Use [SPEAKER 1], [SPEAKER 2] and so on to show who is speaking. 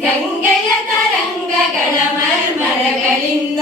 [SPEAKER 1] ಗಂಗೆಯ ತರಂಗಗಳ ಮರ್ಮರಗಳಿಂದ